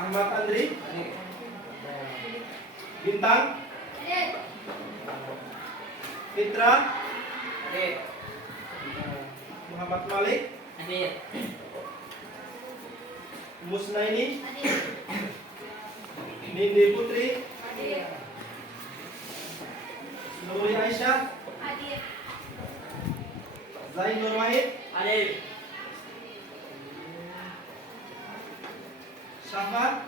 Ahmad Andri. Bintang. Fitra. Muhammad Malik. Musnaini. Nindi Putri. Nuri Aisyah. Zain Nur Wahid. Syafa.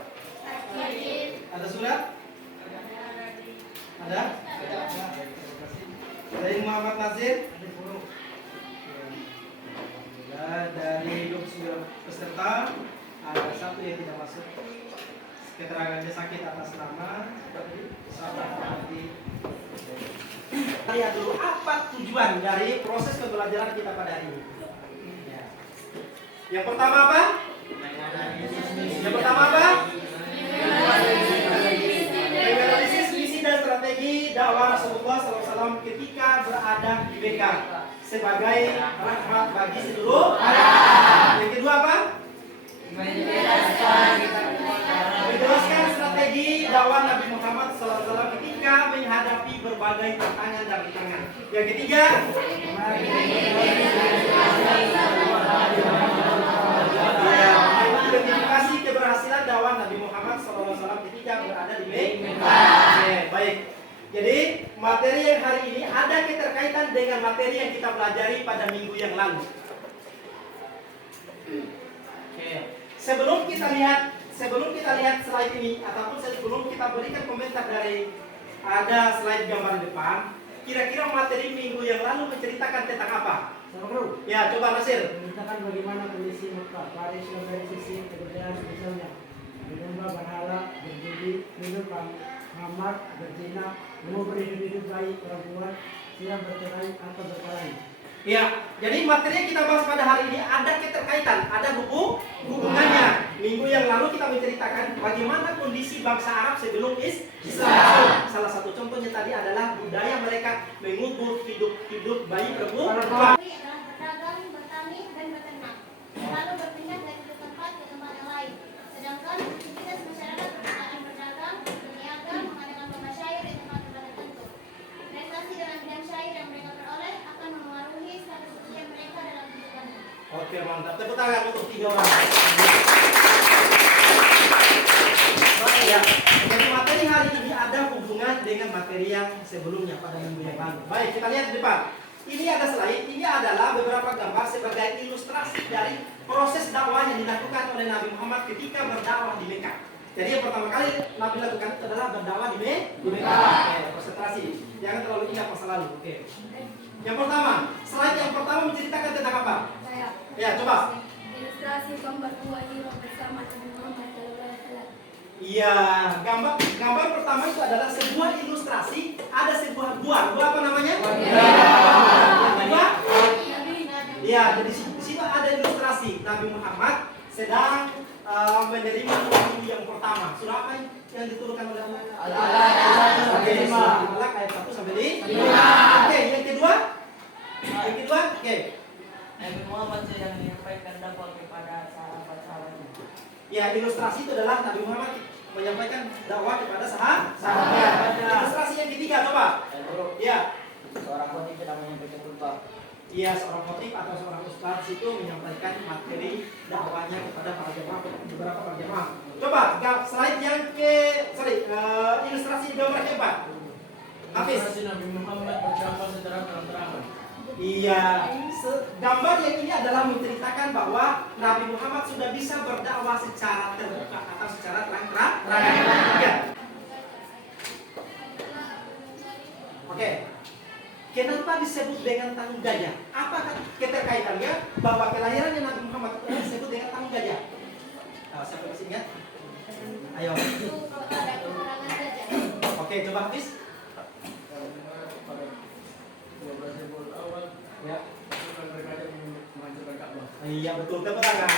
Ada surat? Ada? Zain Muhammad Nazir. Dari 29 peserta ada satu yang tidak masuk. Keterangannya sakit atas nama sahabat Fahmi. Lihat dulu apa tujuan dari proses pembelajaran kita pada hari ini. Yang pertama apa? Menganalisis visi dan strategi dakwah Rasulullah SAW ketika berada di Mekah sebagai rahmat bagi seluruh alam. Yang kedua apa? Menjelaskan strategi dakwah Nabi Muhammad SAW ketika menghadapi berbagai tantangan dan rintangan. Yang ketiga, identifikasi keberhasilan dakwah Nabi Muhammad SAW ketika berada di Mekah. Baik. Jadi materi yang hari ini ada keterkaitan dengan materi yang kita pelajari pada minggu yang lalu. Sebelum kita lihat slide ini ataupun sebelum kita berikan komentar dari ada slide gambar depan, kira-kira materi minggu yang lalu menceritakan tentang apa? Ya, coba Nasir. Menceritakan bagaimana kondisi Mekah, Paris, dari sisi kebudayaan misalnya menyembah berhala, berjudi, minum khamar, berzina, memberi hidup bayi perempuan, siap bercerai atau berkelahi. Ya, jadi materi yang kita bahas pada hari ini ada keterkaitan, ada hubungannya. Minggu yang lalu kita menceritakan bagaimana kondisi bangsa Arab sebelum Islam. Salah satu contohnya tadi adalah budaya mereka mengubur hidup bayi perempuan. Berdagang, bertani, dan beternak, lalu berpindah dari satu tempat ke tempat yang lain. Sedangkan aktivitas masyarakat berdagang, berniaga, mengadakan lomba syair di tempat-tempat tertentu. Prestasi dalam bidang syair yang mereka peroleh akan memengaruhi status sosial mereka dalam kehidupan. Oke, mantap. Tepuk tangan untuk 3 orang. Baik ya. Jadi materi hari ini ada hubungan dengan materi yang sebelumnya pada minggu yang lalu. Baik, kita lihat di depan. Ini ada slide, ini adalah beberapa gambar sebagai ilustrasi dari proses dakwah yang dilakukan oleh Nabi Muhammad ketika berdakwah di Mekah. Jadi yang pertama kali Nabi lakukan itu adalah berdakwah di Mekah. Oke, konsentrasi. Jangan terlalu ingat masa lalu. Oke. Yang pertama, slide yang pertama menceritakan tentang apa? Ya, coba. Ilustrasi gambar buah hiro bersama Nabi Muhammad SAW. Iya, gambar pertama itu adalah sebuah ilustrasi, ada sebuah buah. Buah apa namanya? Yang kedua? Iya, jadi di situ ada ilustrasi Nabi Muhammad sedang menerima wahyu yang pertama. Surah apa yang diturunkan oleh Allah? Al-Alaq ayat 1 sampai 5. Oke, yang kedua? Oke. Nabi Muhammad sedang menyampaikan dakwah kepada sahabat-sahabatnya. Ya, ilustrasi itu adalah Nabi Muhammad menyampaikan dakwah kepada sahabatnya. Ilustrasi yang ketiga, coba. Ya. Seorang khotib sedang menyampaikan khutbah. Iya, seorang khotib atau seorang ustaz itu menyampaikan materi dakwahnya kepada para jemaah, beberapa para jemaah. Coba, slide yang ilustrasi gambar keempat. Hafiz. Nabi Muhammad berdakwah secara terang-terangan. Iya, gambar yang ini adalah menceritakan bahwa Nabi Muhammad sudah bisa berdakwah secara terbuka atau secara terang-terangan. Oke. Kenapa disebut dengan tanggung gajah? Apa keterkaitannya bahwa kelahirannya Nabi Muhammad disebut dengan tanggung gajah? Siapa masih ingat? Ayo. Oke, coba Hafiz. Ya. Iya, betul, tepuk tangan.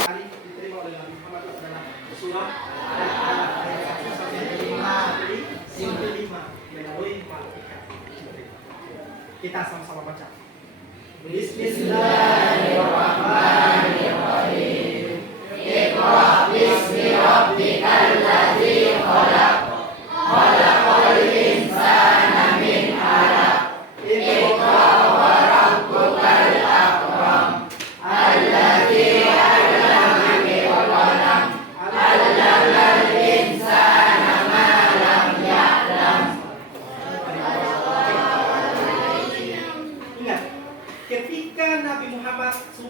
Kali diterima oleh Nabi Muhammad adalah surah ayat 1 sampai 5 melalui malaikat. Kita sama-sama baca. Bismillahirrahmanirrahim.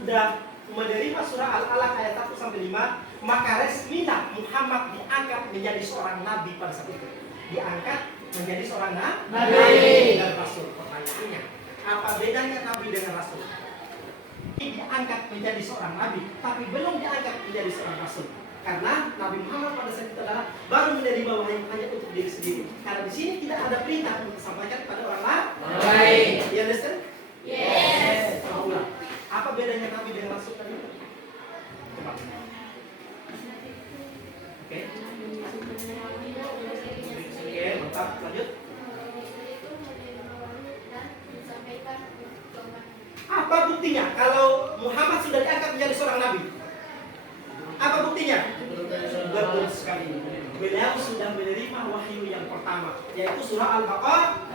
sudah menerima surah Al-Alaq ayat 1 sampai 5, maka resmilah Muhammad diangkat menjadi seorang nabi pada saat itu. Diangkat menjadi seorang nabi dan rasul. Pertanyaannya, apa bedanya nabi dengan rasul? Diangkat menjadi seorang nabi, tapi belum diangkat menjadi seorang rasul. Karena Nabi Muhammad pada saat itu adalah baru menerima wahyu hanya untuk diri sendiri. Karena di sini tidak ada perintah untuk disampaikan kepada orang lain. You understand? Yes. Apa bedanya nabi dengan rasul tadi? Coba. Oke. Oke, mantap. Lanjut. Apa buktinya kalau Muhammad sudah diangkat menjadi seorang nabi? Apa buktinya? Betul sekali. Beliau sudah menerima wahyu yang pertama, yaitu surah Al-Baqarah.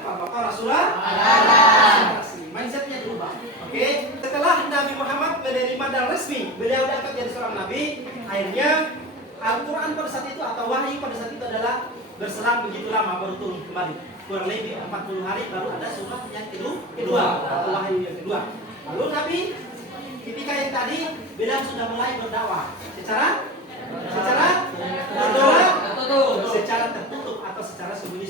Al-Baqarah surah Al-Baqarah. Mindsetnya berubah. Oke. Setelah Nabi Muhammad menerima dan resmi beliau diangkat jadi seorang nabi, akhirnya Al-Quran pada saat itu atau wahyu pada saat itu adalah berselang begitu lama baru turun kembali. Kurang lebih 40 hari baru ada surah yang kedua atau wahyu yang kedua. Lalu Nabi ketika yang tadi beliau sudah mulai berdakwah secara tertutup atau secara sembunyi.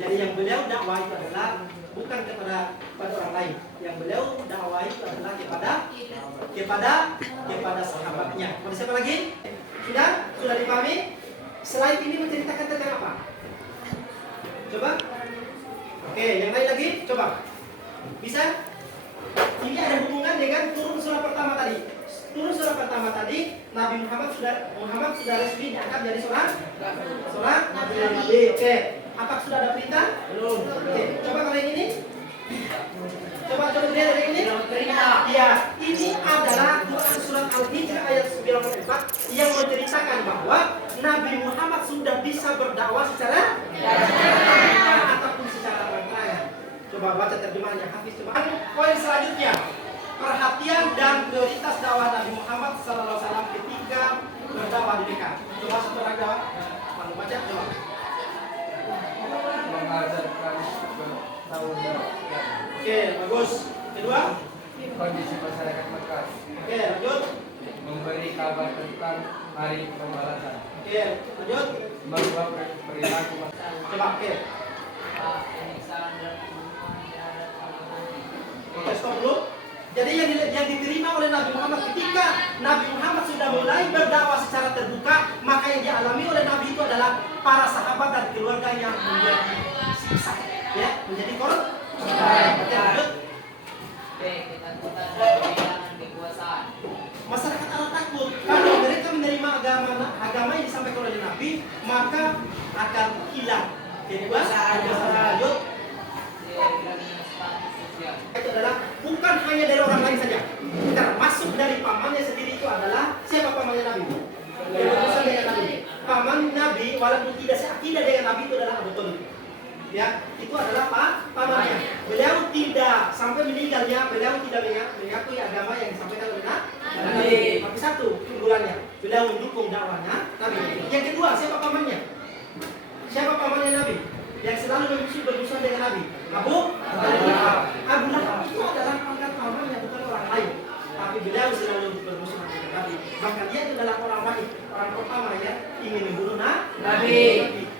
Jadi yang beliau dakwah itu adalah bukan kepada orang lain. Yang beliau dakwah itu adalah kepada sahabatnya. Kepada siapa lagi? Sudah dipahami? Selain ini menceritakan tentang apa? Coba. Oke, yang lain lagi? Coba. Bisa? Ini ada hubungan dengan turun surah pertama tadi. Turun surah pertama tadi, Nabi Muhammad sudah resmi diangkat jadi seorang nabi. Oke. Apa sudah ada perintah? Belum. Oke. Coba kalau yang ini. Coba lihat dari ini. Ya, ini adalah Quran surat Al-Hijr ayat 94 yang menceritakan bahwa Nabi Muhammad sudah bisa berdakwah secara ataupun secara terang. Coba baca terjemahannya, Hafiz. Coba. Poin selanjutnya, perhatian dan prioritas dakwah Nabi Muhammad SAW ketika berdakwah di Mekah. Coba satu orang jawab. Lalu baca, coba. Mengajarkan tahun Oke, bagus. Kedua. kondisi masyarakat Mekah, Oke, lanjut. memberi kabar tentang hari pembalasan, Oke, lanjut. merubah perilaku Coba, oke. Oke, stop dulu. Jadi yang diterima oleh Nabi Muhammad ketika Nabi Muhammad sudah mulai berdakwah secara terbuka, maka yang dialami oleh Nabi itu adalah para sahabat dan keluarganya menjadi siksa, ya, menjadi korban. Oke, lanjut. Masyarakat Arab takut kalau mereka menerima agama yang disampaikan oleh Nabi, maka akan hilang. Jadi lanjut. Itu adalah bukan hanya dari orang lain saja, termasuk dari pamannya sendiri. Itu adalah siapa pamannya Nabi? Berurusan dengan Nabi. Paman Nabi walaupun tidak seakidah dengan Nabi itu adalah Abu Thalib. Ya, itu adalah pamannya. Beliau tidak sampai meninggalnya, beliau tidak mengakui agama yang disampaikan oleh Nabi. Tapi satu unggulannya, beliau mendukung dakwahnya Nabi. Yang kedua, siapa pamannya? Siapa pamannya Nabi? Yang selalu bermusuhan dengan Nabi? Abu Lahab itu adalah pangkat pamannya, bukan orang lain. Tapi beliau selalu bermusuhan dengan Nabi. Bahkan dia itu adalah orang baik, orang pertama yang ingin membunuh Nabi.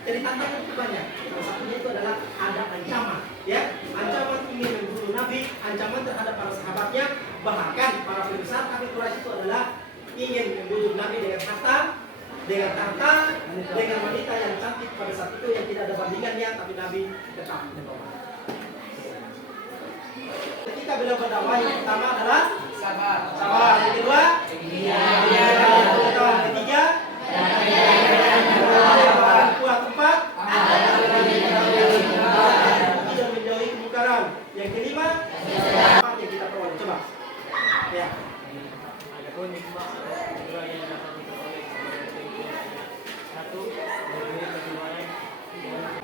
Jadi tantangan itu banyak. Salah satunya itu adalah ada ancaman, ya, ancaman ingin membunuh Nabi, ancaman terhadap para sahabatnya, bahkan para pembesar kafir Quraisy itu adalah ingin membunuh Nabi dengan harta, dengan wanita yang cantik pada saat itu yang tidak ada bandingannya, tapi Nabi tetap menolak. Ketika beliau berdakwah, yang pertama adalah sabar. Yang kedua, yang ketiga, kuat. Empat, tidak menjauhi kemungkaran. Yang kelima, apa yang kita peroleh? Coba. Ya.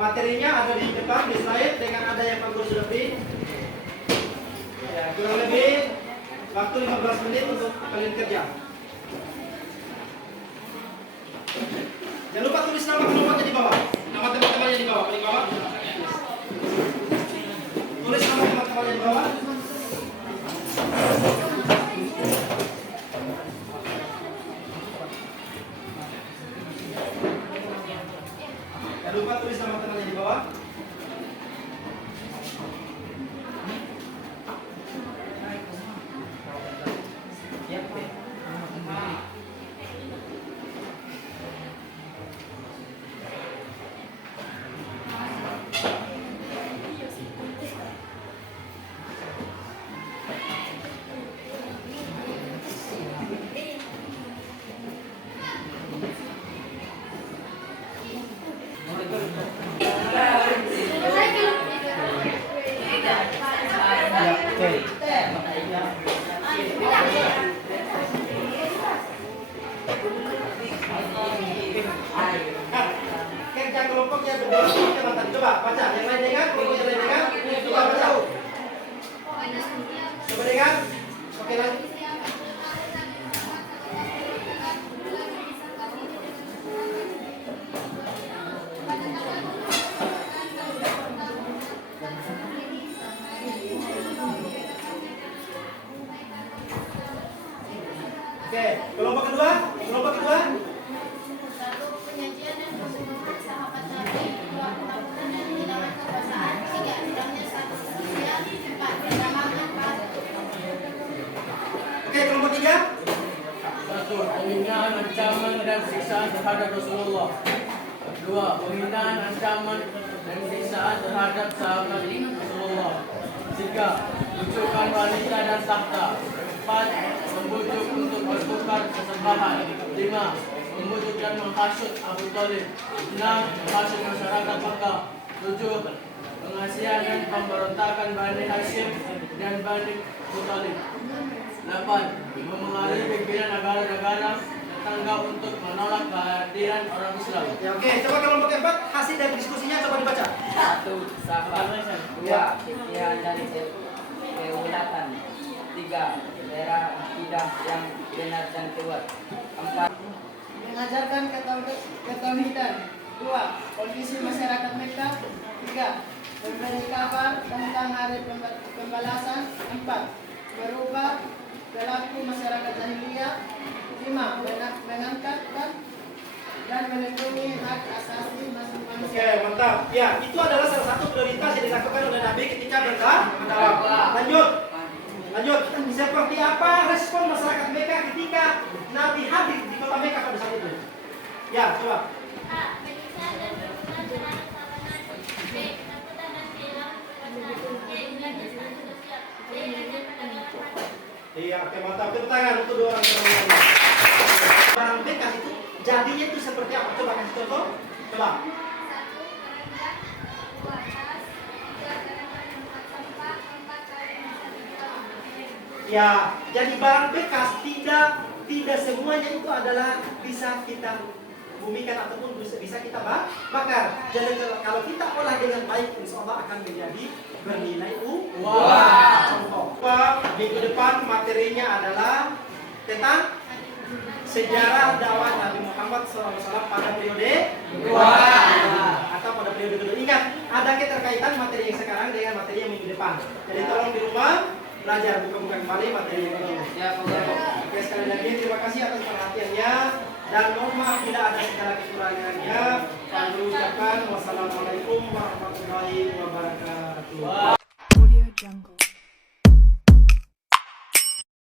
Materinya ada di depan di slide dengan ada yang bagus sudah print. Ya, kurang lebih waktu 15 menit untuk kalian kerja. Jangan lupa tulis nama kelompoknya di bawah. Nama teman-temannya di bawah, paling bawah. Tulis nama teman-temannya di bawah. Kerja kelompoknya berdua teman-teman. Coba baca. Yang lain dengar, kelompok yang lain dengar. Coba baca. Coba dengar. Oke lanjut. Oke, kelompok kedua. Kelompok kedua. Satu, penyajian dan persembahan sahabat Nabi. Dua, penampilan dan hidangan kekuasaan. Tiga, hilangnya status sosial. Empat, perkembangan bahasa. Oke, kelompok tiga. Satu, penghinaan, ancaman, dan siksaan terhadap Rasulullah. Dua, penghinaan, ancaman, dan siksaan terhadap sahabat Rasulullah. Tiga, bujukan wanita dan takhta. Empat, membujuk untuk bertukar kesembahan. Lima, membujuk dan menghasut Abu Thalib. Enam, menghasut masyarakat Makkah. Tujuh, pengasihan dan pemberontakan Bani Hashim dan Bani Muthalib. 8. Memengaruhi pimpinan negara-negara tetangga untuk menolak kehadiran orang Islam. Ya, oke, coba kelompok keempat hasil dari diskusinya coba dibaca. 1. Sabar. 2. Titian dari keulatan. 3. Daerah akidah yang benar dan kuat. 4. Mengajarkan ketauhidan. 2. Kondisi masyarakat Mekah. 3. Memberi kabar tentang hari pembalasan. 4. Merubah perilaku masyarakat jahiliyah. 5. Mengangkat dan melindungi hak asasi Oke, manusia. mantap. Ya, itu adalah salah satu prioritas yang dilakukan oleh Nabi ketika berdakwah. Lanjut. Lanjut. Seperti apa respon masyarakat Mekah ketika Nabi hadir di kota Mekah pada saat itu? Ya, coba. A. Penyiksaan dan perbuatan terhadap sahabat Nabi. B. Ketakutan dan kehilangan kekuasaan. C. Hilangnya status sosial. D. Hilangnya perdagangan mati. Iya, oke, mantap. Tepuk tangan untuk dua orang yang lainnya. Barang bekas itu jadinya itu seperti apa? Coba kasih contoh. Coba. 1. Keranjang. 2. Tas. 3. Keranjang tempat sampah. 4. Kain yang bisa dijual. Ya, jadi barang bekas tidak semuanya itu adalah bisa kita bumikan ataupun bisa kita bakar. Jadi kalau kita olah dengan baik, insya Allah akan menjadi bernilai uang. Contoh, minggu depan materinya adalah tentang sejarah dakwah Nabi Muhammad SAW pada periode atau pada periode kedua. Ingat, ada keterkaitan materi yang sekarang dengan materi yang minggu depan. Jadi tolong di rumah belajar buka-buka kembali materi yang ini. Oke, sekali lagi terima kasih atas perhatiannya dan mohon maaf tidak ada segala kekurangannya. Kami ucapkan wassalamualaikum warahmatullahi wabarakatuh.